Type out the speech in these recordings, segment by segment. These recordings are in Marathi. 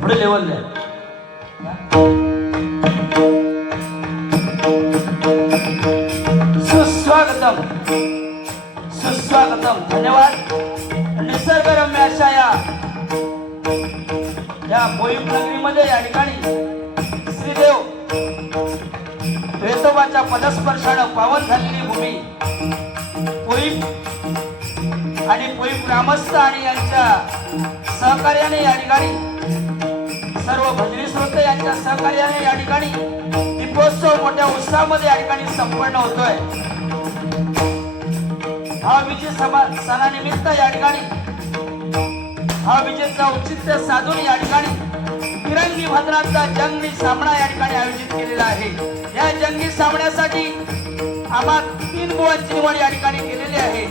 पुढे लेवल द्या. सुस्वागतम सुस्वागतम. धन्यवाद. निसर्गरम्य अशा या मोहीम नगरीमध्ये या ठिकाणी श्रीदेव वेतोबाच्या पदस्पर्शानं पावन झालेली भूमी पोईम आणि पोईम ग्रामस्थ आणि यांच्या सहकार्याने या ठिकाणी सर्व भजनी श्रोते यांच्या सहकार्याने या ठिकाणी दीपोत्सव मोठ्या उत्साहामध्ये या ठिकाणी संपन्न होतोय. भावबीजे सणानिमित्त या ठिकाणी भावबीजेचं औचित्य साधून या ठिकाणी तिरंगी भजनाचा जंगी सामना या ठिकाणी आयोजित केलेला आहे. या जंगी सामन्यासाठी आम्हा 3 बुवांची निवड या ठिकाणी केलेली आहे.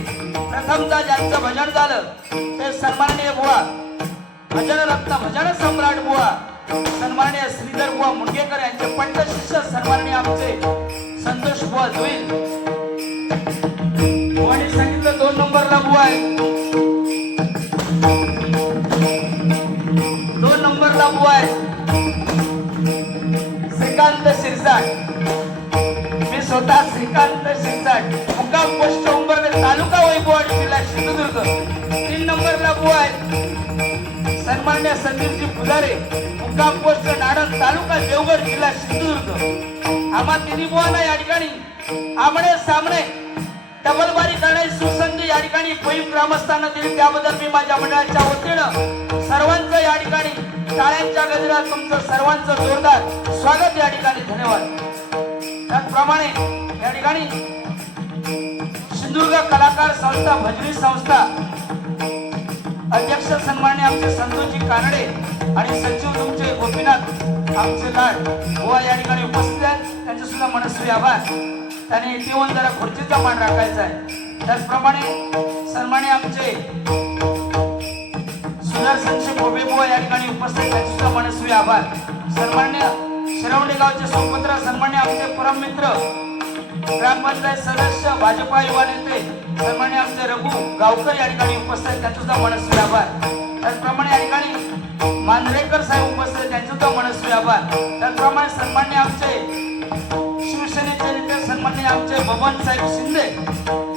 प्रथमतः ज्यांचं भजन झालं ते सन्माननीय बुवा भजन रत्न भजन सम्राट बुवा सन्माननीय श्रीधर बुवा मुंडगेकर यांचे पंच शिष्य सन्माननीय आमचे संतोष बुवा जोईल. बुवाने सांगितलं 2 नंबरला बुवा आहे. 2 नंबरला बुवा आहे श्रीकांत शिरसाट. मी स्वतः श्रीकांत शिरसाट मुक्काम पोस्ट उंबरगे तालुका वैभववाडी जिल्हा सिंधुदुर्ग. 3 नंबरला बुवा आहे सन्मान्य संदीपजी फुलारे मुक्काम पोस्ट नाडण तालुका देवगड जिल्हा सिंधुदुर्ग. आम्हा 3 बुवांना या ठिकाणी आमने सामने डबलबारी करण्याची सुसंधी या ठिकाणी पोईम ग्रामस्थांना दिली. त्याबद्दल मी माझ्या मंडळाच्या वतीनं सर्वांचं या ठिकाणी टाळ्यांच्या गजरात तुमचं सर्वांचं जोरदार स्वागत या ठिकाणी. धन्यवाद. त्याचप्रमाणे या ठिकाणी सिंधुदुर्ग कलाकार संस्था भजनी संस्था अध्यक्ष सन्माननीय आमचे संतोषजी कानडे आणि सचिव तुमचे गोपीनाथ आमचे लाड बुवा या ठिकाणी उपस्थित आहेत. त्यांचे सुद्धा मनस्वी आभार. त्याने इथे येऊन जरा खुर्चीचा मान राखायचा आहे. त्याचप्रमाणे सन्माननीय आमचे सुदर्शनचे भोबे बुवा या ठिकाणी उपस्थित त्यांचे सुद्धा मनस्वी आभार. सन्माननीय शिरवणे गावचे सुपुत्र सन्माननीय आमचे परममित्र ग्रामपंचायत सदस्य भाजपा युवा नेते सन्माननीय आमचे रघु गावकर या ठिकाणी उपस्थित त्यांचे सुद्धा मनस्वी आभार. त्याचप्रमाणे या ठिकाणी मांजरेकर साहेब उपस्थित त्यांचे सुद्धा मनस्वी आभार. त्याचप्रमाणे सन्माननीय आमचे शिवसेनेचे नेते सन्माननीय आमचे बबन साहेब शिंदे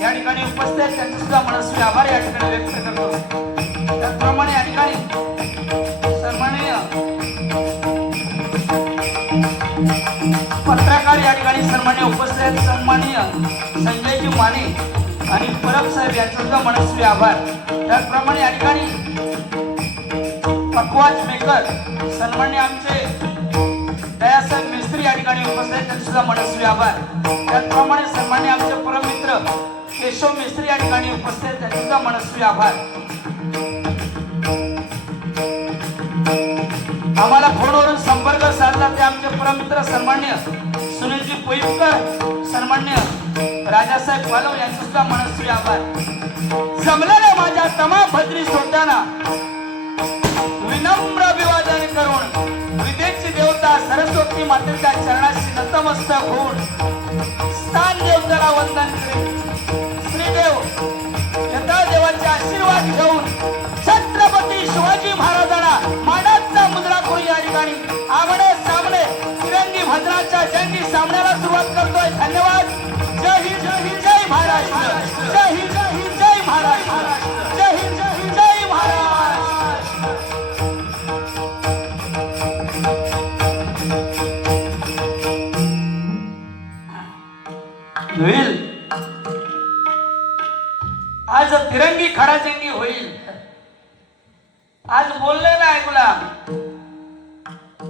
या ठिकाणी उपस्थित आहेत त्यांचे सुद्धा मनस्वी आभार या ठिकाणी व्यक्त करतो. त्याचप्रमाणे या ठिकाणी सन्माननीय पत्रकार या ठिकाणी सन्माननीय उपस्थित आहेत सन्माननीय संजयजी माने आणि परब साहेब यांचे सुद्धा मनस्वी आभार. त्याचप्रमाणे या ठिकाणी पकवाज मेकर सन्माननीय आमचे दयासाहेब मिस्त्री या ठिकाणी उपस्थित आहेत त्यांचे सुद्धा मनस्वी आभार. त्याचप्रमाणे सन्माननीय आमचे परममित्र केशव मिस्त्री या ठिकाणी उपस्थित आहेत त्यांचे सुद्धा मनस्वी आभार. आम्हाला फोनवरून संपर्क साधला ते आमचे परममित्र सन्माननीय सुनीलजी पोईपकर सन्माननीय राजासाहेब पालव यांचे सुद्धा मनस्वी आभार. जमलेल्या माझ्या तमाम भजनी श्रोत्यांना विनम्र अभिवादन करून विदेची देवता सरस्वती मातेच्या चरणाशी नतमस्तक होऊन स्थान देवताला वंदन करेल. श्रीदेव यथा देवाचे आशीर्वाद घेऊन छत्रपती शिवाजी महाराजांना मानाचा मुद्रा करून या ठिकाणी आमने सामने तिरंगी भजनाच्या जंगी सामन्याला सुरुवात करतोय. धन्यवाद. जय हिंद जय हिंद जय महाराष्ट्र. जय हिंद जय हिंद जय महाराष्ट्र. जय हिंद जय हिंद जय महाराष्ट्र. होईल आज तिरंगी खडाजंगी होईल. आज बोलले नाही गुलाम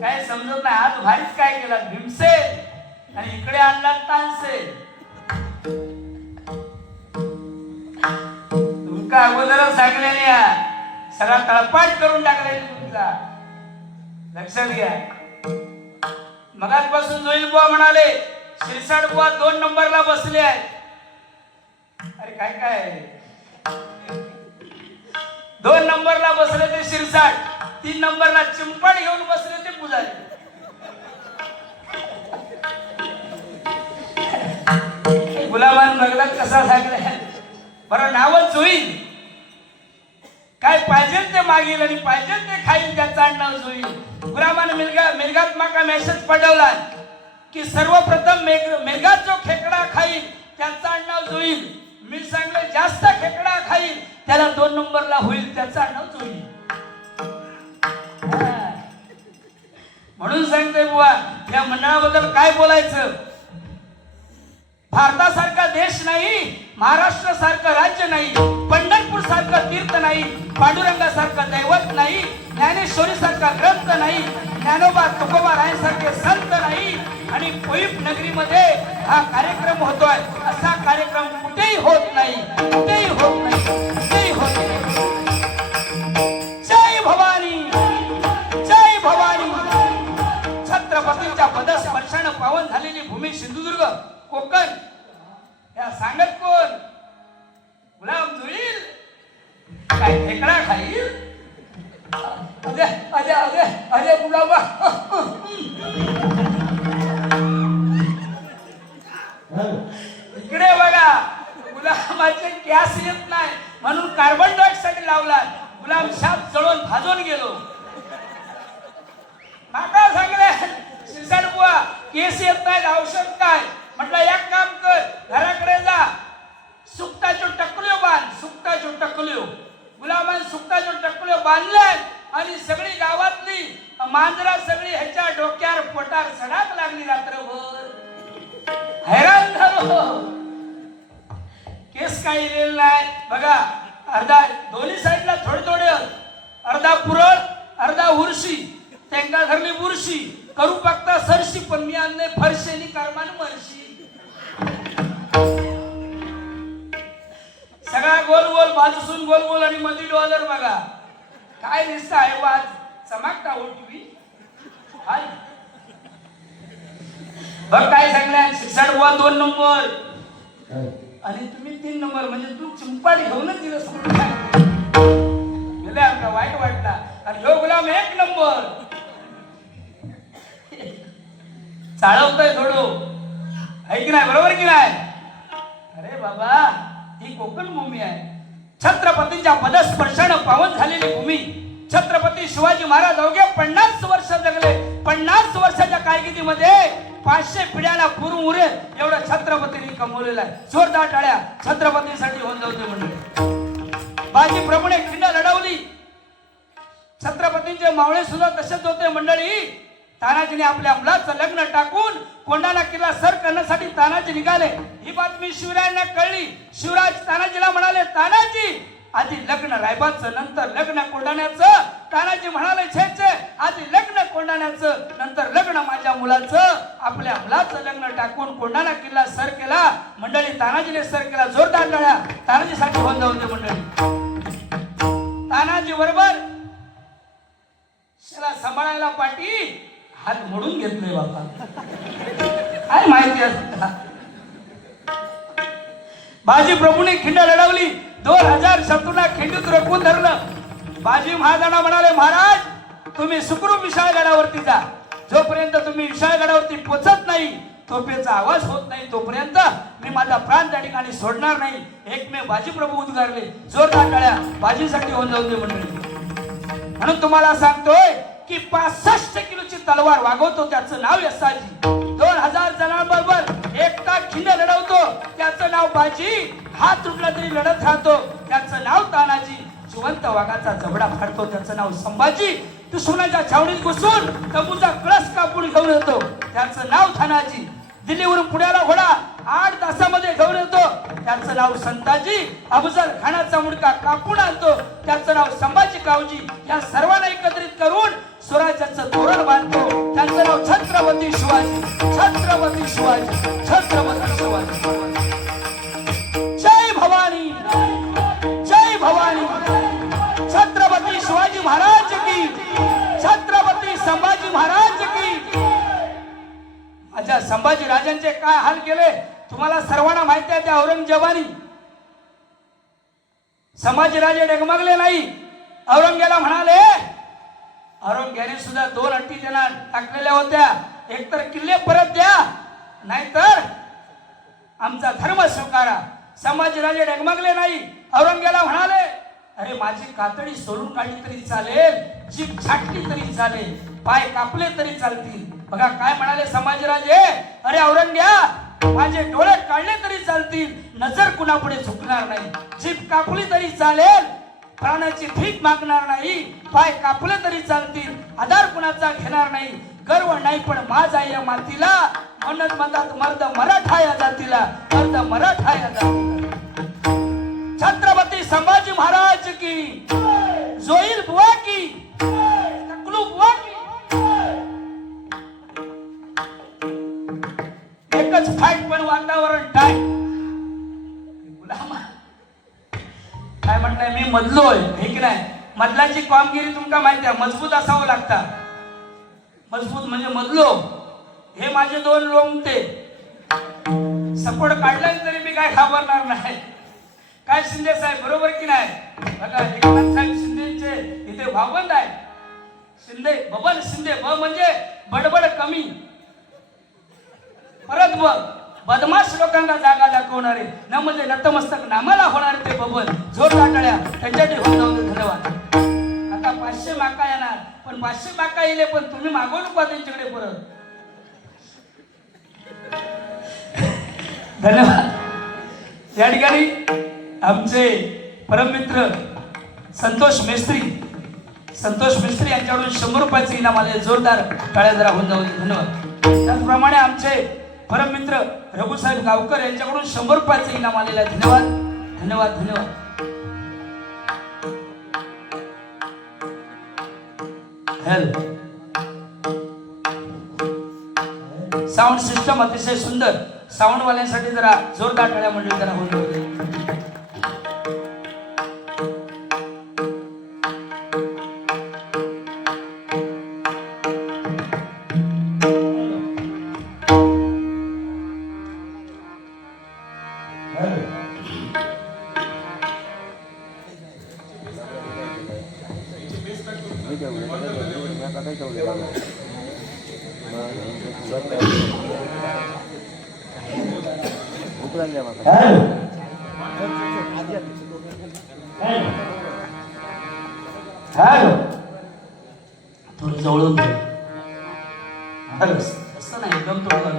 काय समजत नाही. आज भारीच काय केला भीमसेन आणि इकडे आणला तानसेन. तुमका अगोदरच सांगलेली सगळा तळपाट करून टाकलेली तुमचा. लक्षात घ्या. मगाचपासून जोईल बुवा म्हणाले शिरसाट बुवा 2 नंबरला बसले आहेत. अरे काय काय 2 नंबरला बसले ते शिरसाट. 3 नंबरला चिंपड घेऊन बसले ते पुजारी. गुलाबान बघला कसा सांगलाय. बरं नावच होईल काय पाहिजे ते मागील आणि पाहिजे ते खाईल, त्याचं आडनाव जोईल. गुलामाने मेघात माका मेसेज पडवला की सर्वप्रथम मेघात जो खेकडा खाईल त्याचं आडनाव जोईल. मी सांगले जास्त खेकडा खाईल त्याला 2 नंबरला होईल, त्याचं आडनाव जोईल. म्हणून सांगतोय बुवा, या मंडळाबद्दल काय बोलायचं. भारतासारखा देश नाही, महाराष्ट्र सारखं राज्य नाही, पंढरपूर सारखं तीर्थ नाही, पांडुरंगासारखं दैवत नाही, ज्ञानेश्वरी सारखा ग्रंथ नाही, ज्ञानोबा तुकोबा रायांसारखे संत नाही, आणि कोईप नगरीमध्ये हा कार्यक्रम होतोय. असा कार्यक्रम कुठेही होत नाही, कुठेही होत नाही, कुठेही होत नाही. जय भवानी, जय भवानी. छत्रपतींच्या पदस्पर्शानं पावन झालेली भूमी सिंधुदुर्ग, कोकण. या सांगत कोण? गुलाम जोईल काय खेकडा खाईल? अरे अरे अरे अरे गुलाबा. इकडे बघा, गुलामाचे गॅस येत नाही म्हणून कार्बन डायऑक्साईड लावला. गुलाम शाप जळून भाजून गेलो. माका सांगले शिरसाट बुवा, केस येत नाही, औषध काय? म्हटलं एक काम कर, घराकडे जा, सुकटाचो टकल्यो बांध, सुकटाचो टकल्यो. गुलामाने सुकटाचो टकल्यो बांधलाय आणि सगळी गावातली मांजरा सगळी ह्याच्या डोक्यावर पोटार सडाक लागली. रात्रभर हैराण झालो. केस काही इलेलं नाही बघा. अर्धा दोन्ही साईडला थोडे थोडे, अर्धा पुरळ अर्धा उरशी. त्यांना धरली बुरशी, करू बघता सरशी, पण मी आणले फरशेनी कर्मान मरशी. सगळा गोल गोल बाजूसून गोल गोल आणि मध्ये डॉलर बघा. काय दिसत आहे वाज चमकता ओटवी. हाय बघ काय सांगल्या शिक्षण बुवा 2 नंबर आणि तुम्ही 3 नंबर, म्हणजे तू चिंपाडी घेऊनच दिलं सोडून गेले. आमका वाईट वाटला. आणि ह्यो गुलाम 1 नंबर चालवतोय थोडं, आहे की नाही? बरोबर की नाही? अरे बाबा, ही कोकण भूमी आहे. छत्रपतींच्या पदस्पर्शानं पावन झालेली भूमी. छत्रपती शिवाजी महाराज अवघे 50 वर्ष जगले. 50 वर्षाच्या कारकिर्दीमध्ये 500 पिढ्याला पुरून उरेल एवढं छत्रपतींनी कमवलेलं आहे. जोरदार टाळ्या छत्रपतींसाठी होऊन होते मंडळी. बाजी प्रभूने खिंड लढवली. छत्रपतींचे मावळे सुद्धा तसेच होते मंडळी. तानाजीने आपल्या मुलाचं लग्न टाकून कोंढाणा किल्ला सर करण्यासाठी तानाजी निघाले. ही बातमी शिवरायांना कळली. शिवराज तानाजीला म्हणाले, तानाजी आधी लग्न रायबाचं, नंतर लग्न कोंढाण्याचं. तानाजी म्हणाले, छे छे, आधी लग्न कोंढाण्याचं, नंतर लग्न माझ्या मुलाचं. आपल्या मुलाचं लग्न टाकून कोंढाणा किल्ला सर केला मंडळी. तानाजीने सर केला. जोरदार टाळ्या तानाजीसाठी होऊन होते मंडळी. तानाजी बरोबर त्याला सांभाळायला पाठी हात मोडून घेतले बाबा. काय माहिती असत. बाजी प्रभूने खिंड लढवली. 2000 शत्रूंना खिंडीत रोखून धरलं. बाजी महाराजांना म्हणाले, महाराज तुम्ही सुखरूप विशाळगडावरती जा. जोपर्यंत तुम्ही विशाळगडावरती पोचत नाही, तोफेचा आवाज होत नाही, तोपर्यंत मी माझा प्राण त्या ठिकाणी सोडणार नाही. एकमेव बाजी प्रभू उद्गारले. जोरदार टाळ्या बाजीसाठी होऊन जाऊ दे मंडळी. म्हणून तुम्हाला सांगतोय की 65 किलोची तलवार वागवतो त्याचं नाव यसाजी. 2000 जणांबरोबर एकटा खिंड लढवतो त्याचं नाव बाजी. हात तुटला तरी लढत राहतो त्याचं नाव तानाजी. जिवंत वाघाचा जबडा फाडतो त्याचं नाव संभाजी. दुश्मनाच्या छावणीत घुसून तंबूचा कळस कापून घेऊन येतो त्याचं नाव थानाजी. दिल्लीवरून पुण्याला घोडा 8 तासामध्ये घेऊन येतो त्याचं नाव संताजी. अफजल खानाचा मुडका कापून आणतो त्याचं नाव संभाजी कावजी. या सर्वांना एकत्रित करून स्वराज्याचं तोरण बांधतो त्याचं नाव छत्रपती शिवाजी. छत्रपती शिवाजी, छत्रपती शिवाजी. जय भवानी, जय भवानी. छत्रपती शिवाजी महाराज की, छत्रपती संभाजी महाराज की. माझ्या संभाजी राजांचे काय हाल केले तुम्हाला सर्वांना माहिती आहे. त्या औरंगजेबानी संभाजी राजे डगमगले नाही. औरंगजेबाला म्हणाले, औरंगजेबाने सुद्धा 2 अटी त्यांना टाकलेल्या होत्या. एक तर किल्ले परत द्या, नाहीतर आमचा धर्म स्वीकारा. संभाजी राजे डगमगले नाही. औरंगजेबाला म्हणाले, अरे माझी कातडी सोडून काढली तरी चालेल, जीभ छाटली तरी चालेल, पाय कापले तरी चालतील. बघा काय म्हणाले संभाजीराजे, अरे औरंग्या माझे डोळे काढले तरी चालतील, नजर कुणापुढे झुकणार नाही. जीभ कापली तरी चालेल, प्राणाची भीक मागणार नाही, पाय कापले तरी चालतील, आधार कुणाचा घेणार नाही. गर्व नाही पण माझा या मातीला, म्हणत म्हणतात मर्द मराठा या जातीला, मर्द मराठा या जातीला. छत्रपती संभाजी महाराज की, जोईल बुवा की, टकलू बुवा की. एकच फाईट पण वातावरण टाय. काय म्हणताय, मी मधलोय हे की नाही. मधल्याची कामगिरी तुमका माहिती आहे, मजबूत असावं लागतं. मजबूत म्हणजे मधलो. हे माझे दोन लोंगटे सपोर्ट काढलाय तरी मी काय घाबरणार नाही. काय शिंदे साहेब बरोबर की नाही. बघा एकनाथ साहेब शिंदेचे इथे भावबंद आहे. शिंदे बबन शिंदे, ब म्हणजे बडबड कमी, परत ब बदमाश लोकांना जागा दाखवणारे, न म्हणजे नतमस्तक नामाला होणारे ते बबन. जोरदार टाळ्या त्यांच्यासाठी होऊन जाऊ दे. धन्यवाद. आता 500 माका येणार, पण 500 माका येले पण तुम्ही मागवू नका त्यांच्याकडे परत. धन्यवाद. या ठिकाणी आमचे परममित्र संतोष मेस्त्री, संतोष मेस्त्री यांच्याकडून 100 रुपयाचे इनाम आले. जोरदार टाळ्या जरा होऊन जाऊ दे. धन्यवाद. त्याचप्रमाणे आमचे परममित्र रघुसाहेब गावकर यांच्याकडून 100 रुपयाचे इनाम आलेलं आहे. धन्यवाद धन्यवाद धन्यवाद. साऊंड सिस्टम अतिशय सुंदर. साऊंड वाल्यांसाठी जरा जोरदार टाळ्या मंडळी जरा होऊन जाऊ दे. थोडं जवळून असं नाही, एकदम थोडं.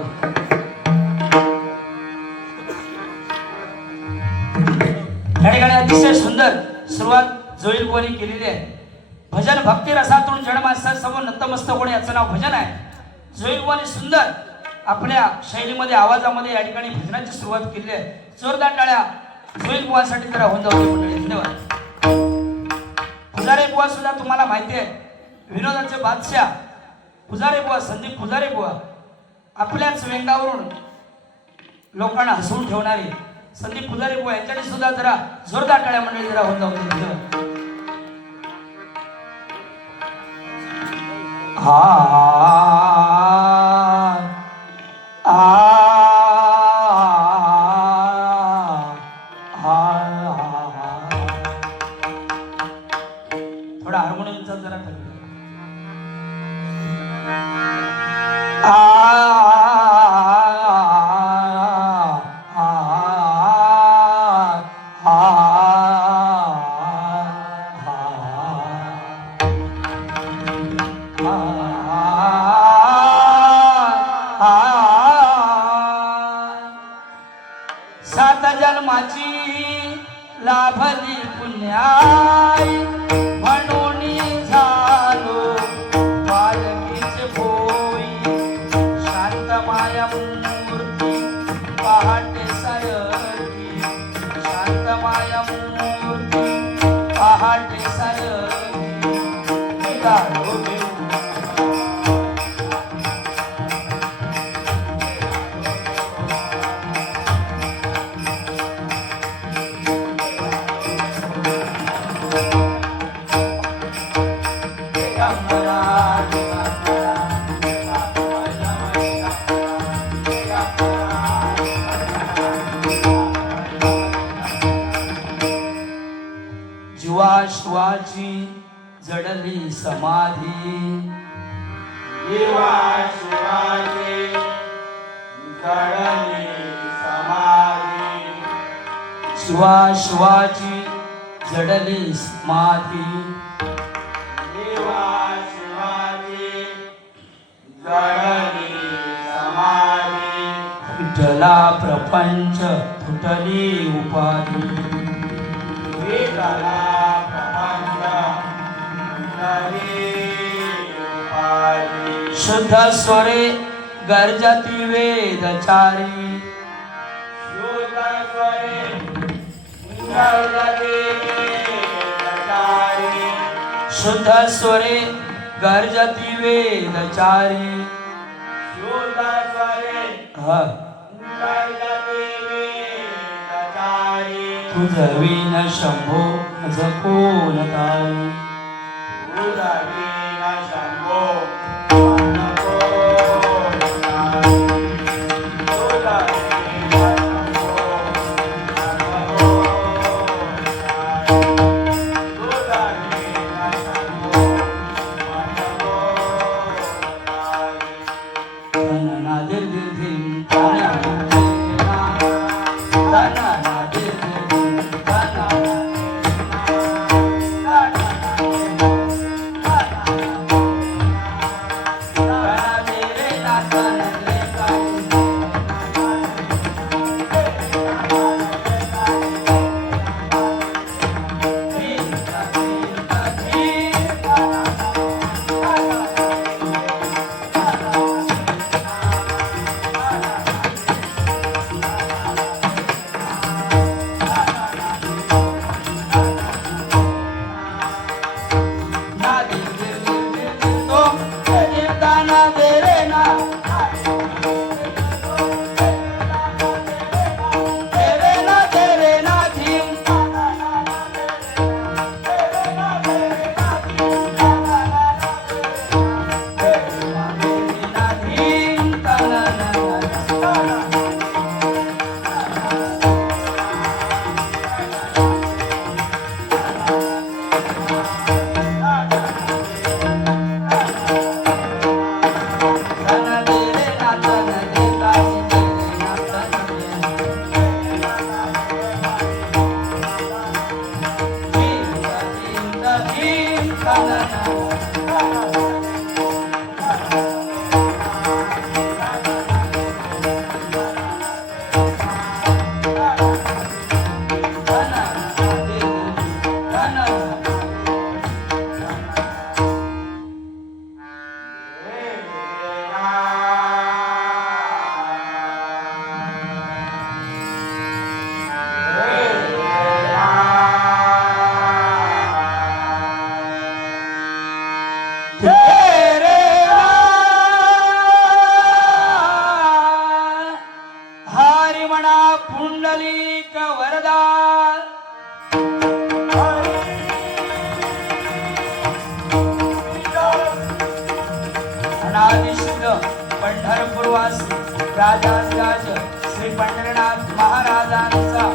या ठिकाणी अतिशय सुंदर सुरुवात जोईल बुवांनी केलेली आहे. भजन भक्ती रसातून जडमानसा समोर नतमस्तक होणे याचं नाव भजन आहे. जोईल बुवांनी सुंदर आपल्या शैलीमध्ये आवाजामध्ये या ठिकाणी भजनाची सुरुवात केली आहे. जोरदार टाळ्या जोईल बुवांसाठी जरा होऊन जाऊ मंडळी. धन्यवाद. पुजारे बुवा सुद्धा तुम्हाला माहिती आहे, विनोदाचे बादशाह पुजारे बुवा, संदीप पुजारे बुवा, आपल्याच व्यंगावरून लोकांना हसवून ठेवणारे संदीप पुजारे बुवा यांच्यासाठी सुद्धा जरा जोरदार टाळ्या मंडळी जरा होऊन जाऊ. धन्यवाद. थोडा हार्मोनियमचा जरा सात जन्माची लाभली पुण्याई, म्हणून झालो पालकीचे भोई. शांत माया मूर्ती पहाटे सारखी, शांत माया मूर्ती पहाटे सारखी. निघालो जीवाश्वाची जडली समाधी, जीवाश्वाची जडली समाधी, जीवाश्वाची जडलीस माती देवा शिवाजी जडली समाधी विठ्ठला प्रपंच फुटली उपाधी विठ्ठला प्रपंच फुटली उपाधी शुद्ध स्वरे गर्जती वेदचारी शुद्ध स्वरे गर्जती वेदचारी शुद्ध स्वरे गर्जती वेदचारी शुद्ध स्वरे हा गर्जती वेदचारी तुझविन शंभो माझ कोण तारी उदवीन शंभो पुंडलिक वरदा अनादिसिद्ध पंढरपूरवासी राजाधिराज श्री पंढरीनाथ महाराजांचा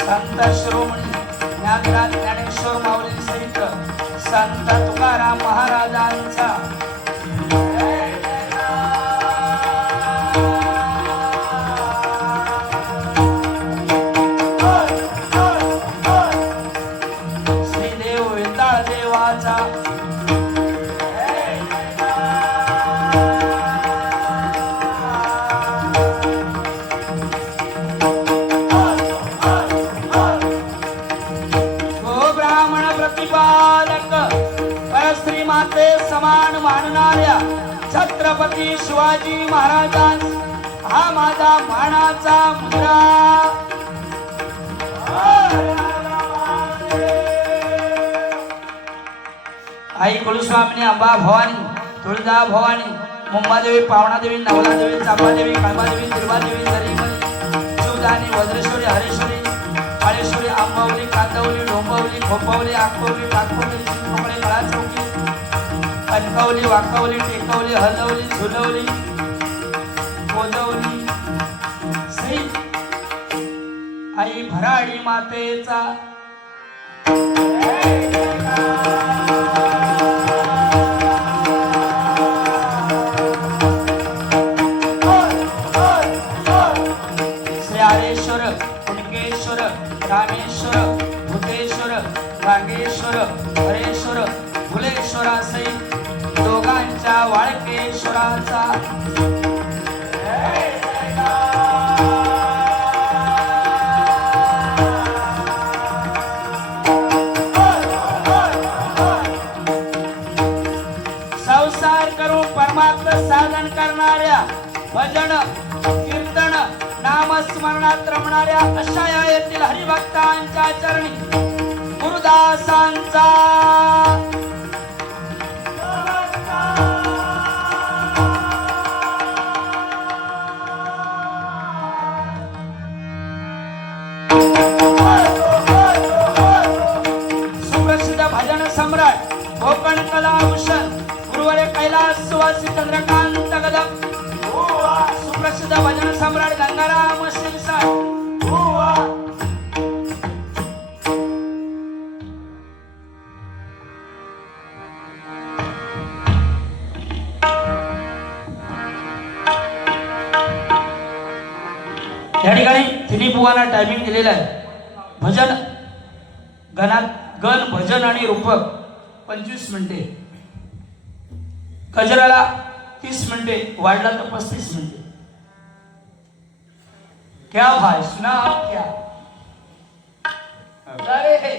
संत श्रोमणी ज्ञानराज ज्ञानेश्वर माऊली सहित संत तुकाराम महाराजांचा श्रीदेव वेताळ देवाचा प्रतिपादक परश्री माते समान मानणाऱ्या छत्रपती शिवाजी महाराजांस हा माझा मानाचा मुद्रा आई कुलस्वामिनी अंबा भवानी तुळजा भवानी मुंबादेवी पावणादेवी नवलादेवी चांबादेवी कळमादेवी दुर्वादेवी जरीमणी शिवदानी वज्रेश्वरी हरेश्वरी काळेश्वरी आंबावली कांदवली डोंबवली खोपवली आखवली टाकवली चिंचपोकळी गळाचौकी कणकवली वाकवली टेकवली हलवली झुलवली कोजवली श्री आई भराडी मातेचा हरेश्वर हरेश्वर फुलेश्वरासहित दोघांच्या वाळकेश्वराचा संसार करून परमात्म साधन करणाऱ्या भजन कीर्तन नामस्मरणात रमणाऱ्या अशा या येथील हरिभक्तांच्या चरणी गुरुदासांचा सुप्रसिद्ध भजन सम्राट कोकण कलाभूषण गुरुवारे कैलास सुवासी चंद्रकांत कदम सुप्रसिद्ध भजन सम्राट गंगाराम शिरसाट या ठिकाणी तिन्ही बुवांना टायमिंग दिलेला आहे. भजन गणात गण भजन आणि रूपक 25 मिनिटे, गजराला 30 मिनिटे, वाढला तर 35 मिनिटे. क्या भाई सुना आप क्या? अरे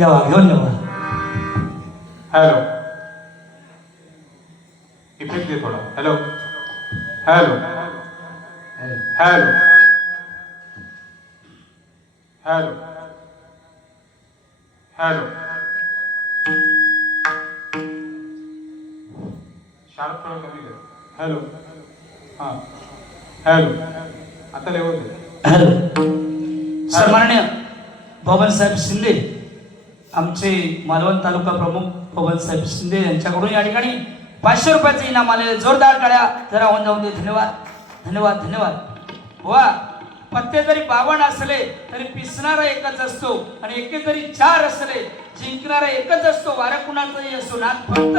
यावा घेऊन यावा. हॅलो इफेक्ट दे थोडा. Hello hello hello hello hello sharp थोडं कमी कर. हॅलो हां हॅलो आता लेवल दे. हॅलो. सन्माननीय बबनसाहेब शिंदे आमचे मालवण तालुका प्रमुख बबनसाहेब शिंदे यांच्याकडून या ठिकाणी 500 रुपयाचे इनाम आलेले. जोरदार टाळ्या जरा होऊन जाऊन दे. धन्यवाद धन्यवाद धन्यवाद. वा पत्ते जरी 52 असले तरी पिसणारा एकच असतो आणि एके जरी 4 असले जिंकणारा एकच असतो. वारा कुणाचाही असो नाथ फक्त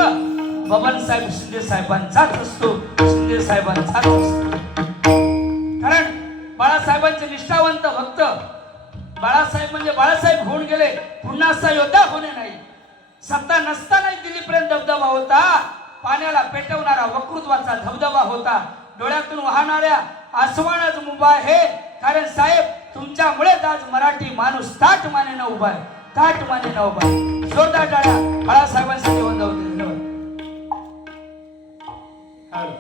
बबनसाहेब शिंदे साहेबांचाच असतो. शिंदे साहेबांचाच असतो. कारण बाळासाहेबांचे निष्ठावंत भक्त बाळासाहेब म्हणजे बाळासाहेब होऊन गेले, पुन्हा असा योद्धा होणे नाही. सत्ता नसतानाही दिल्लीपर्यंत दबदबा होता. पाण्याला पेटवणारा वक्तृत्वाचा धबधबा होता. डोळ्यातून वाहणाऱ्या आसमानाच मुभा आहे. कारण साहेब तुमच्यामुळेच आज मराठी माणूस ताट मानेनं उभा आहे. ताट मानेनं उभा आहे. जोरदार टाळ्या बाळासाहेबांसाठी वंदवते. धन्यवाद. हॅलो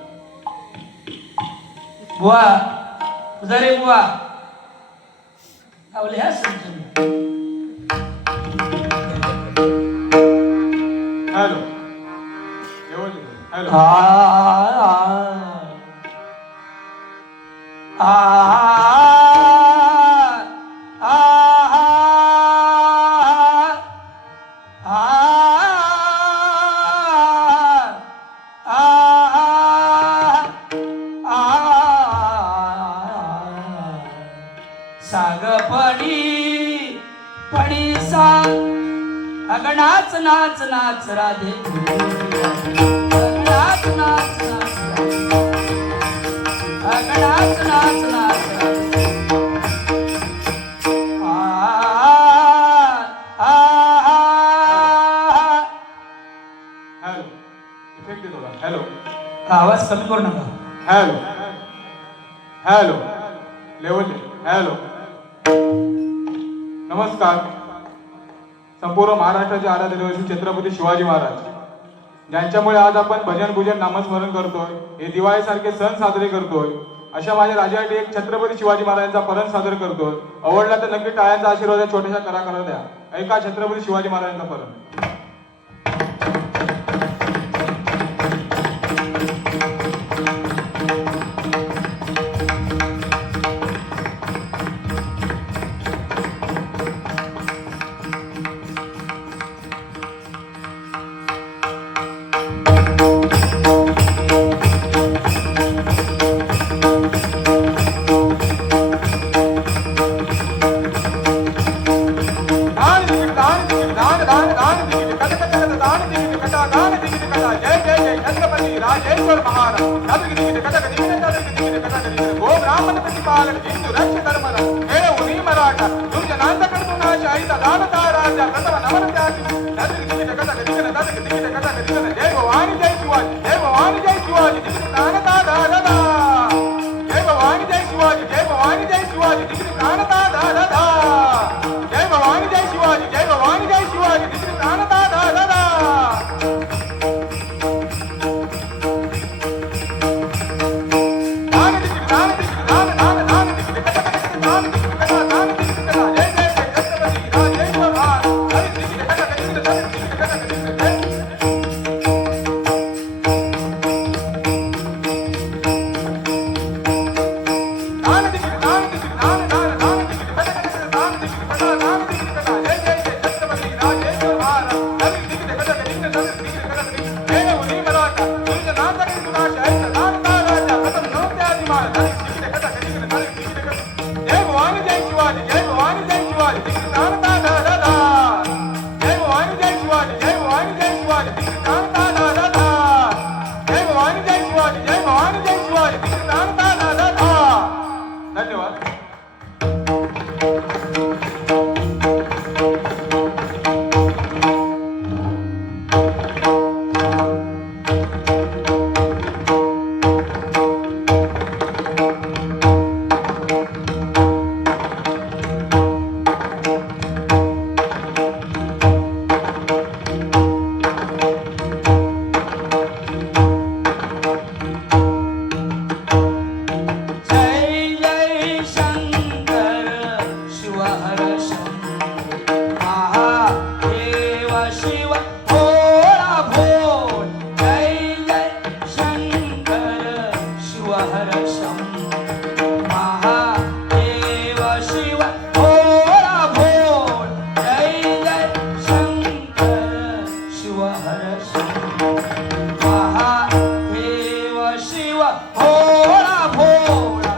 बुवा जरे बुवा आवले ह्या समजून हॅलो लेवल दे. हॅलो साग पडी पडी सांग अगणाच नाच नाच राधे अगणाच नाच नाच अगणाच नाच नाच राधे. हॅलो इफेक्ट दे थोडा. हॅलो आवाज कमी करू नका. हॅलो हॅलो लेवल दे. हॅलो नमस्कार. संपूर्ण महाराष्ट्राचे आराध्य दैवत छत्रपती शिवाजी महाराज ज्यांच्यामुळे आज आपण भजन पूजन नामस्मरण करतोय, हे दिवाळीसारखे सण साजरे करतोय, अशा माझ्या राजासाठी एक छत्रपती शिवाजी महाराजांचा परम सादर करतोय. आवडला तर नक्की टाळ्यांचा आशीर्वाद छोट्याशा करा द्या. ऐका छत्रपती शिवाजी महाराजांचा परम. राजेश्वर महाराज ओम रामन प्रतिपालन हिंदू रक्ष धर्म मराठा तुमच्या नांदकडून शाहीचा दानता राजा प्रथम नमन त्याची जय भवानी जय शिवाजी जय भवानी जय शिवाजी नानता दादा जय भवानी जय शिवाजी जय भवानी जय शिवाजी नानता दादा जय भवानी जय शिवाजी जय भवानी जय शिवाजी नानता दादा धन्यवाद. जय जय शंकर शिव हर शंकर महादेव शिव भोळा भोळ जय जय शंकर शिव हर शंकर महादेव शिव भोळा भोळ जय जय शंकर शिव हर शंकर महादेव शिव भोळा भोळा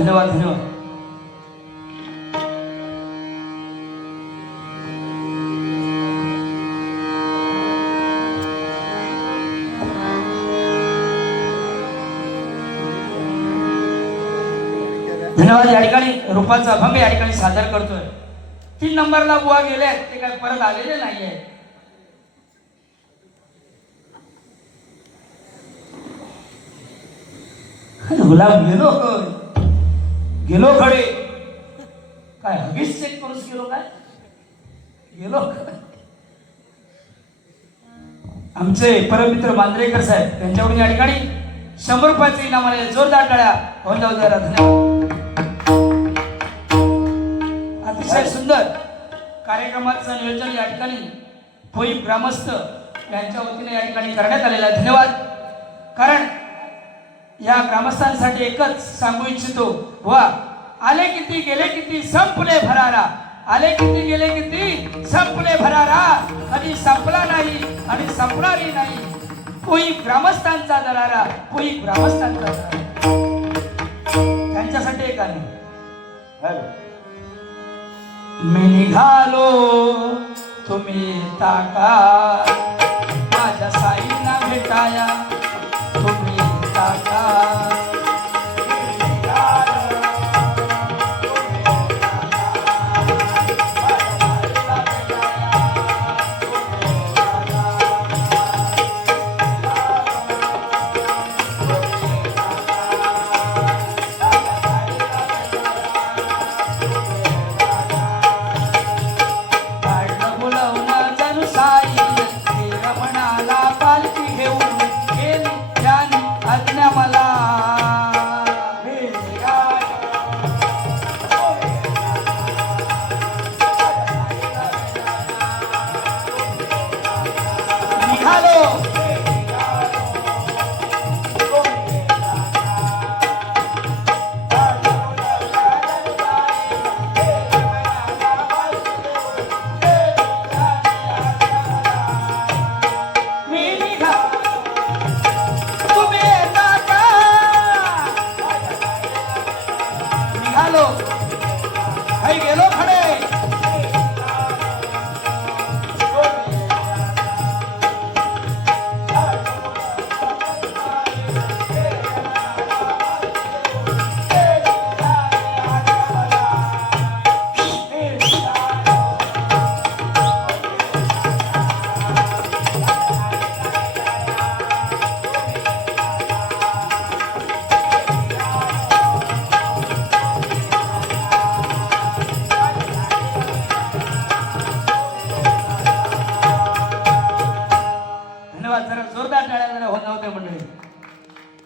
धन्यवाद धन्यवाद. धन्यवाद. या ठिकाणी रूपाचा अभंग या ठिकाणी सादर करतोय. 3 नंबरला बुवा गेले, ते काय परत आलेले नाहीये. गुलाब गेलो खडे काय हगीच चेक करूच गेलो काय गेलो. आमचे परममित्र मांजरेकर साहेब त्यांच्याकडून या ठिकाणी 100 रुपयाचे इनाम आले. जोरदार टाळ्या होऊन जाऊ द्या. धन्यवाद. अतिशय सुंदर कार्यक्रमाचं नियोजन या ठिकाणी भोई ग्रामस्थ यांच्या वतीने या ठिकाणी करण्यात आलेलं आहे. धन्यवाद. कारण या ग्रामस्थांसाठी एकच सांगू इच्छितो, वा आले किती गेले किती संपले भरारा, आले किती गेले किती संपले भरारा, कधी संपला नाही आणि संपणारही नाही. कोई ग्रामस्थांचा दरारा, कोई ग्रामस्थांचा दरारा. त्यांच्यासाठी एक आले. मी निघालो तुम्ही ताका, माझ्या साईंना भेटाया तुम्ही ताका.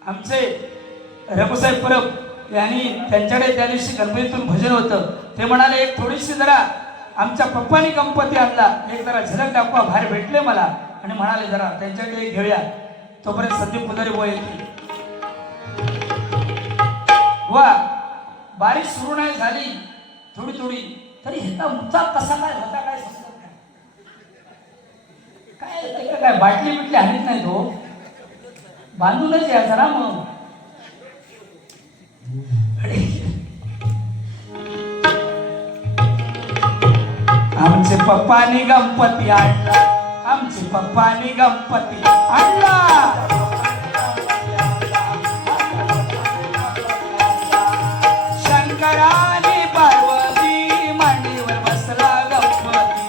आमचे रघुसाहेब परब यांनी त्यांच्याकडे त्या दिवशी गणपतीतून भजन होतं. ते म्हणाले एक थोडीशी जरा आमच्या पप्पानी गणपती आणला, एक जरा झलक दाखवा, बाहेर भेटले मला आणि म्हणाले जरा त्यांच्याकडे घेऊया. तोपर्यंत संदीप पुजारी बोल येते. वा बारिश सुरू नाही झाली थोडी थोडी तरी ह्याचा मुद्दा कसा काय होता काय समजत नाही. काय बाटली बिटली आणत नाही तो, बांधूनच या जरा. मग आमचे पप्पानी गणपती आणला, आमचे पप्पानी गणपती आणला. शंकराने पार्वती मांडीवर बसला गणपती.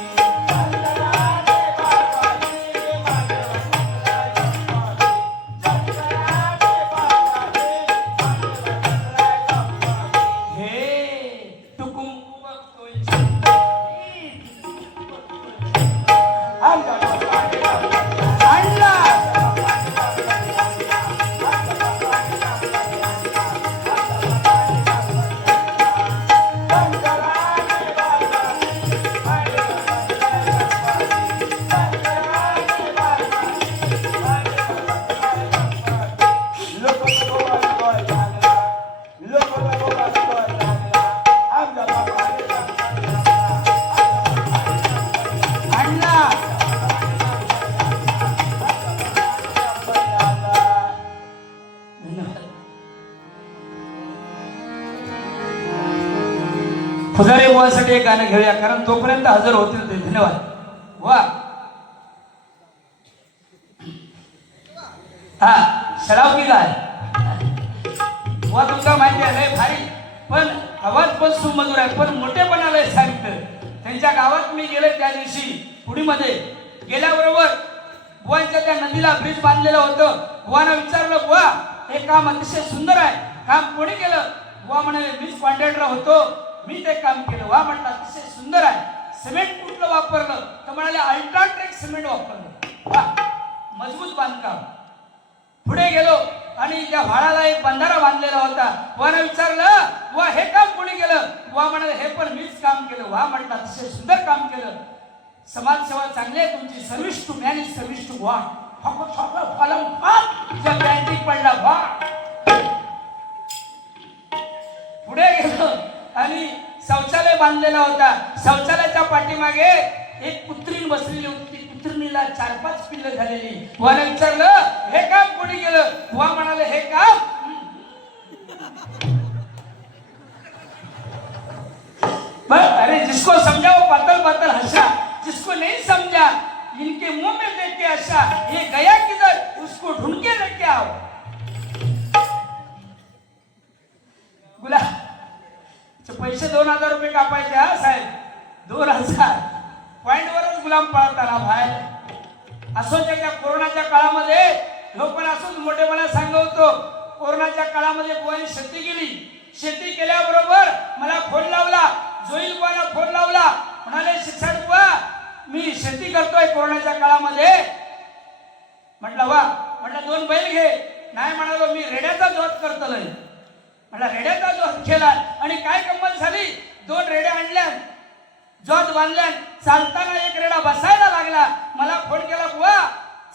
फुजारी बुवासाठी एक गाणं घेऊया, कारण तोपर्यंत हजर होतील ते. धन्यवाद. वा हा शराब की गाय वा तुमचा माहिती आहे लय भारी, पण आवाज पण सुमधुर आहे, पण मोठेपणाला सांगतं. त्यांच्या गावात मी गेले त्या दिवशी पुणीमध्ये गेल्याबरोबर बुवांच्या त्या नदीला ब्रिज बांधलेलं होतं. बुवानं विचारलं, बुवा हे काम अतिशय सुंदर आहे, काम कोणी केलं? बुवा म्हणाले, मीच कॉन्ट्रॅक्टर होतो, मी ते काम केलं. वा म्हटलं अतिशय सुंदर आहे. सिमेंट कुठलं वापरलं? तर म्हणाले अल्ट्राट्रेक सिमेंट वापरलं. वा मजबूत बांधकाम. पुढे गेलो आणि त्या व्हाळाला एक बंधारा बांधलेला होता. बुवानं विचारलं, बुवा हे काम कोणी केलं? बुवा म्हणाले, हे पण मीच काम केलं. वा म्हटलं अतिशय सुंदर काम केलं. समाजसेवा चांगली आहे तुमची. Service to man is service to God. पडला वा. पुढे गेलो आणि शौचालय बांधलेला होता. शौचालयाच्या पाठीमागे एक कुत्रीण बसलेली होती. कुत्रिणीला 4-5 पिल्लं झालेली. बुवाने विचारलं, हे काम कोणी केलं? बुवा म्हणाले, हे काम अरे जिसको समझाओ पातल पातल हंसा, जिसको नहीं समझा इनके मुंह में देके आशा, ये गया किधर उसको ढूंढ के लेके आओ. गुला पैसे 2000 रुपये कापायचे हा साहेब. 2000 पॉइंट वरच गुलाम पळताना बाहेर. असो त्या कोरोनाच्या काळामध्ये ह्यो पण असोच मोठेपणा सांगवतो. कोरोनाच्या काळामध्ये बुवानी शेती केली. शेती केल्याबरोबर मला फोन लावला, जोईल बुवाला फोन लावला. म्हणाले, शिक्षण बुवा मी शेती करतोय कोरोनाच्या काळामध्ये. म्हटलं वा. म्हटलं 2 बैल घे. नाही म्हणालो, मी रेड्याचा जोत करतो. म्हटलं रेड्याचा जोत केला आणि काय गंमत झाली. 2 रेड्या आणल्या, जोत बांधल्या. चालताना एक रेडा बसायला लागला. मला फोन केला, बुवा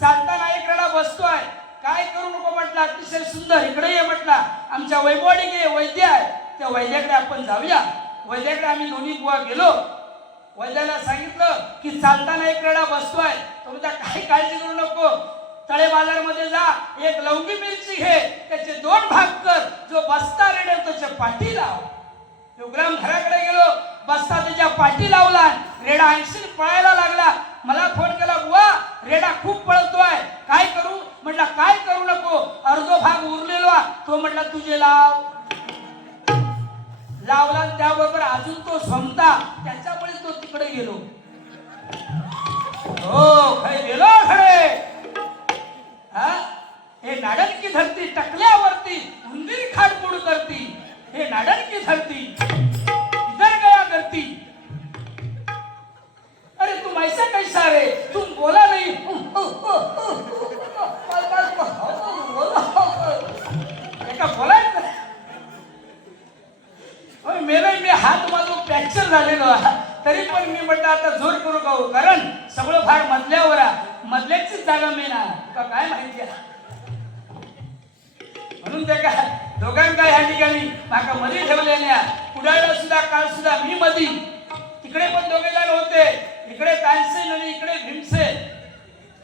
चालताना एक रेडा बसतोय, काय करू नको. म्हटलं अतिशय सुंदर, इकडे ये. म्हटलं आमच्या वैभववाडी वैद्य आहे, त्या वैद्याकडे आपण जाऊया. वैद्याकडे आम्ही दोन्ही बुवा गेलो. वैद्याला सांगितलं की चालताना एक रेडा बसतोय, तुमचा काही काळजी करू नको. तळे बाजारमध्ये जा, एक लवंगी मिरची घे, त्याचे 2 भाग कर. जो बसता रेडा त्याच्या पाठी लाव. योगराम घराकडे गेलो, बसता त्याच्या पाठी लावला. रेडा 80 पळायला लागला. मला फोन केला, बुवा रेडा खूप पळतोय, काय करू? म्हटलं काय करू नको, अर्धो भाग उरलेला तो. म्हटलं तुझे लाव. लावला. त्याबरोबर अजून तो स्वमता, त्याच्यामुळे तो तिकडे गेलो. हो खरे गेलो खरे. हा हे नाडन की धरती टकल्यावरती उंदीर खाडपूड करती. हे नाडन की धरती इधर गया करती. अरे तुम ऐसा कैसा रे, तुम बोला नहीं. बोलायचं मी हात माझा फ्रॅक्चर झालेलो तरी पण मी म्हटलं आता जोर करू का, कारण सगळं फार मधल्यावर मधल्याचीच जागा मेन का काय माहिती. म्हणून त्या काय दोघांका ह्या ठिकाणी माका मध्ये ठेवलेल्या. पुढायला सुद्धा काळ सुद्धा मी मधी. तिकडे पण 2 जण होते, इकडे तानसेन आणि इकडे भीमसेन,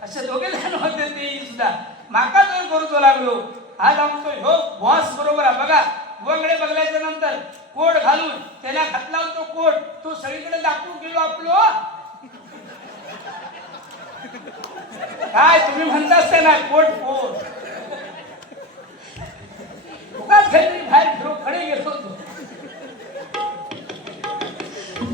असे 2 जण होते. ते सुद्धा माका जोर करू लागलो. आज आमचो ह्यो बॉस बरोबर बघा. बुवाकडे बघल्याच्या नंतर कोट घालून त्याला घातला तो कोट, तो सगळीकडे दाखवून गेलो आपलो. काय तुम्ही म्हणताच ते नाही कोट कोट उगाच घरी बाहेर फिरो खडे गेलो होतो.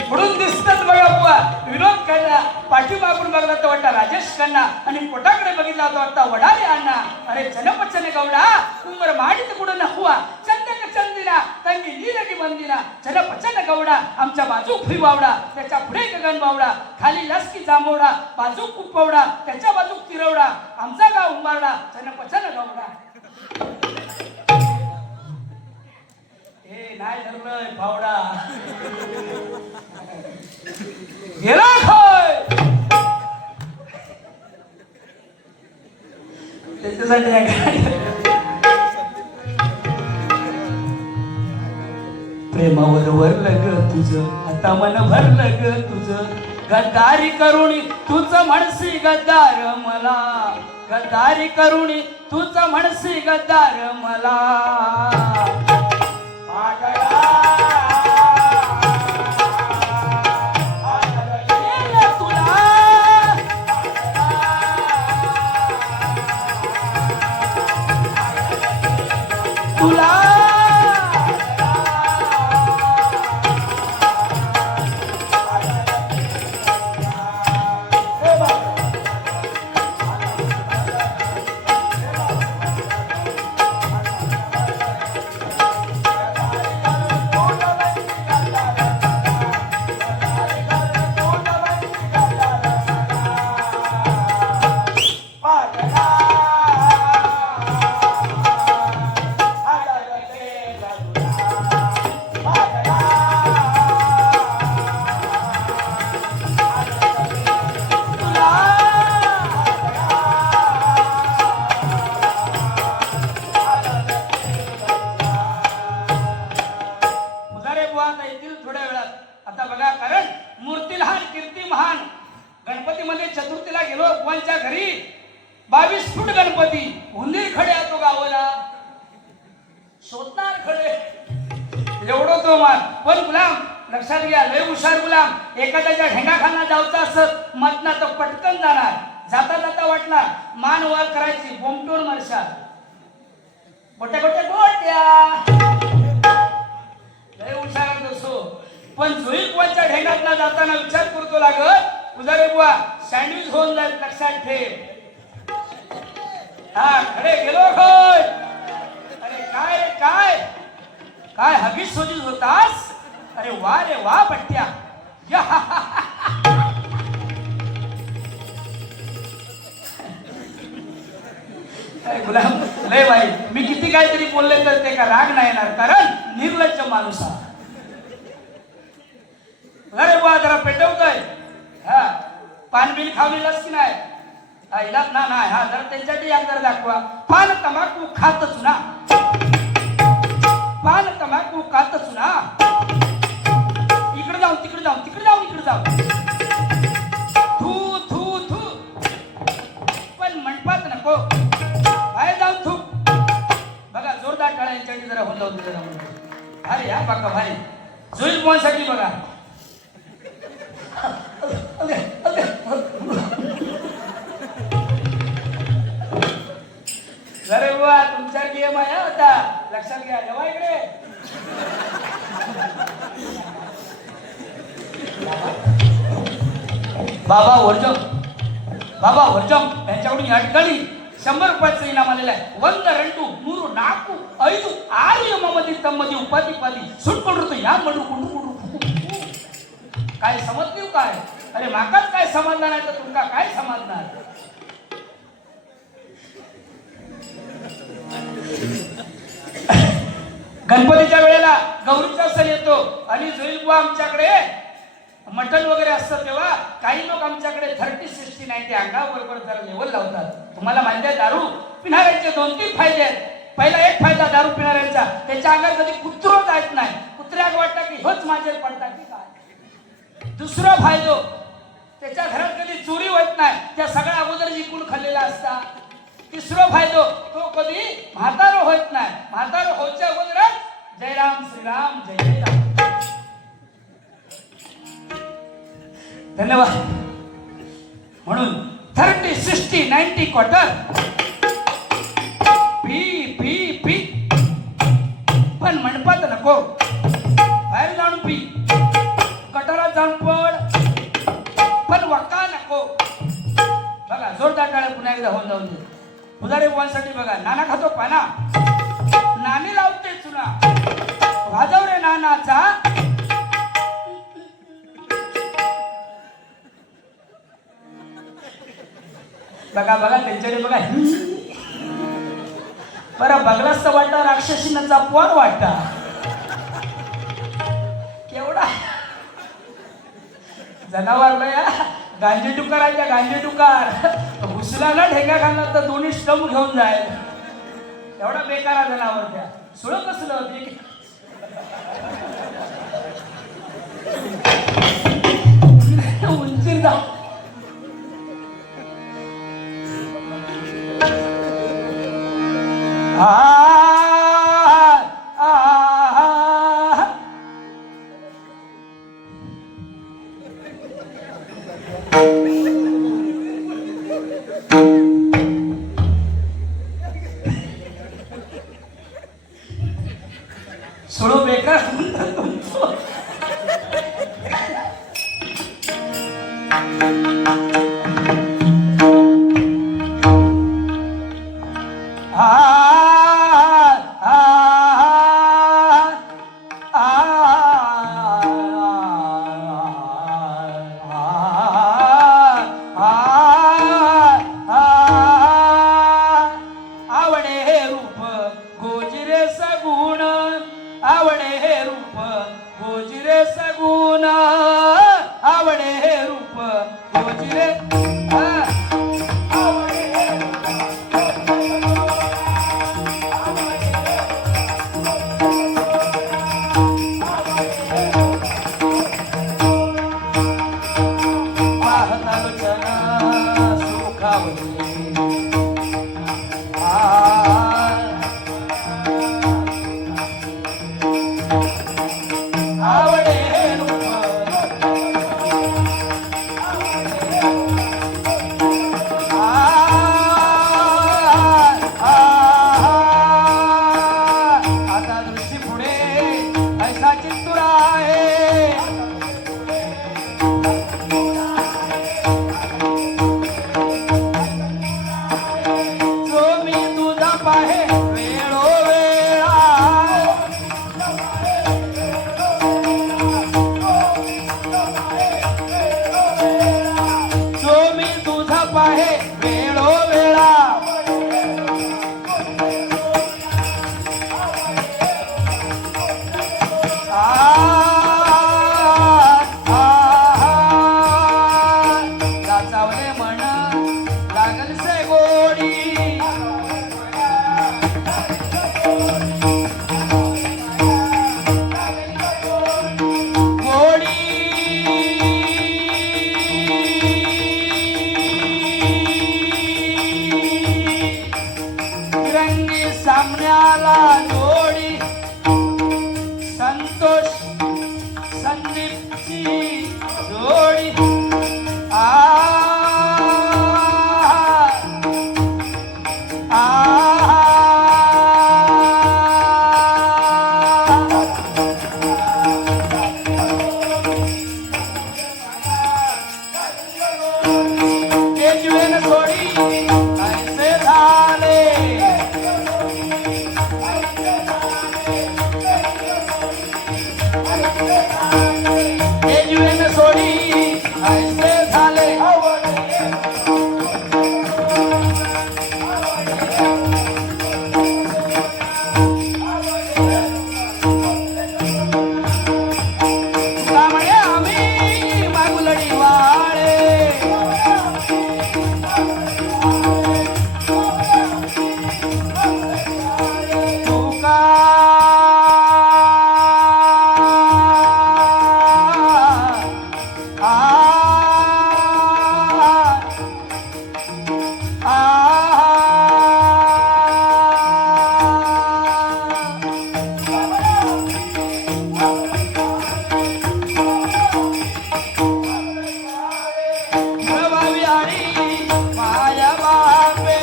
पुढून दिसतात बघा बुवा विनोद खन्ना. पाठीमागून बघला तर वाटता राजेश खन्ना आणि पोटाकडे बघितला तर वाटता वडाले अण्णा. अरे चनपचन गौडा उमर माडित कुठं नहुआ चंदक चंदिना तंगी नीलगी बंदिना. चनपचन गौडा आमच्या बाजू फुई वावडा, त्याच्या पुढे गगन बावडा, खाली लसकी जांभवडा, बाजू कुपवडा, त्याच्या बाजू तिरवडा, आमचा गाव उंबारडा. चनपचन गौडा. हे नाही धरलंय भावडा गेला खोय. त्याच्यासाठी प्रेमावर वरलं ग तुझं, आता मन भरलं ग तुझं. गद्दारी करुणी तूच म्हणसी गद्दार मला, गद्दारी करुणी तूच म्हणसी गद्दार मला. गणपती मध्ये चतुर्थीला गेलो बुवांच्या घरी 22 फूट गणपती उंदीर खडे तो गावाला शोधणार खडे एवढं तो मान. पण गुलाम लक्षात घ्या लय हुशार गुलाम एखाद्याच्या ढेंगाखाना जाऊचा असत मतना तो पटकन जाणार. जाता जाता वाटणार मान वर करायची बोमटोन मारशाल गोट्या गोट्या गोट्या लय हुशार असो. पण जुई बुवांच्या ढेंगातला जाताना विचार करतो लागत पुजारी बुवा सँडविच होऊन जाईल लक्षात ठेव. हा खडे गेलो खय. अरे काय रे काय काय हगीच सोजीत होतास. अरे वा रे वा पट्ट्या या गुलाम लय भाई मी किती काहीतरी बोलले तर ते का राग नाही येणार कारण निर्लज्ज माणूस हा. अरे बुवा जरा पेटवतोय हा पान बिल खावलेलंच की नाही हा इलाज ना नाही हा जरा त्यांच्यासाठी या जरा दाखवा. पान तंबाखू खातच ना पान तंबाखू खातच ना. इकडे जाऊ तिकडे जाऊ तिकडे जाऊ इकडे जाऊ थू थू थू पण मंडपात नको बाहेर जाऊन थू. बघा जोरदार टाळ्या यांच्यासाठी जरा होऊन जाऊ जरा. अरे या बघा भाई जोईल बुवांसाठी बघा. अरे बुवा तुमचा नियम आहे होता लक्षात घ्या. जेव्हा इकडे बाबा वर्जम यांच्याकडून या ठिकाणी 100 रुपयाचं इनाम आलेलं आहे. वंद रेंटू नूरू नाकू 5 6 यमामध्ये तम्मध्ये उपाधी पादी सुट पडतो या मडू कुंडू कुंडू काय समजलीव काय. अरे माकाच काय समजणार नाही तर तुमका काय समजणार. गणपतीच्या वेळेला गौरीचा सण येतो आणि जोईल बुवा आमच्याकडे मटण वगैरे असतं तेव्हा काही लोक आमच्याकडे 30, 60, 90 अंगाबरोबर जरा लेवल लावतात. तुम्हाला माहिती आहे दारू पिणाऱ्यांचे 2-3 फायदे आहेत. पहिला एक फायदा दारू पिणाऱ्यांचा त्याच्या अंगात कधी कुत्रो जात नाही. कुत्र्याक वाटतं की होच माझे पडतात की काय. दुसरा फायदो त्याच्या घरात कधी चोरी होत नाही त्या सगळ्या अगोदर जिंकून खाल्लेला असता. तिसरा फायदो तो कधी म्हातारो होत नाही. म्हातारो होच्या अगोदरच जय राम श्रीराम जय जय राम. धन्यवाद. म्हणून 30, 60, 90 क्वार्टर पी पी पी पण मंडपात नको बाहेर जाऊन पी गटारात जाऊन पण वका नको. बघा जोरदार टाळ्या पुन्हा एकदा होऊन जाऊन दे. पुजारी बुवांसाठी बघा नाना खातो पाना नाणी लावते चुना वाजव रे नानाचा. बघा बघा त्यांच्याकडे बघा बरं बघलाच तर वाटतं राक्षसीचा पोर वाटता केवढा जनावर बया गांजे टुकाराच्या गांजे टुकार घुसला ना ढेंगा घालला तर दोन्ही स्टंप घेऊन जाईल. एवढा बेकारा जनावर त्या सुळ कसलं होती. उंची जाऊ सोडो बेकार. लोचन सुखावते आवडे रूप आता दृष्टी पुढे ऐसा चित्तुरा आहे जो मी तुझा पाहे वेळोवेळा जो मी तुझा पाहे वेळोवेळा लाचावले म्हण लागल से गोडी रंगी सामन्याला जोडी संतोष संदीपची जोडी आ ते जीवन सोडी कैसे झाले ते जीवन सोडी कैसे झाले तुका म्हणे आम्ही मागुलडी वाळे तुका प्रभावी आणि माया बापे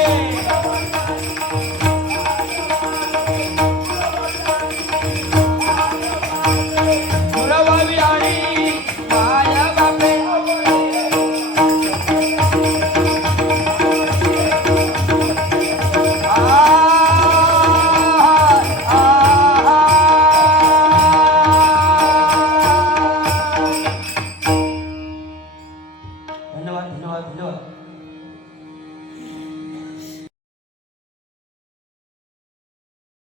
प्रभावी आणि माया बापे धन्यवाद धन्यवाद धन्यवाद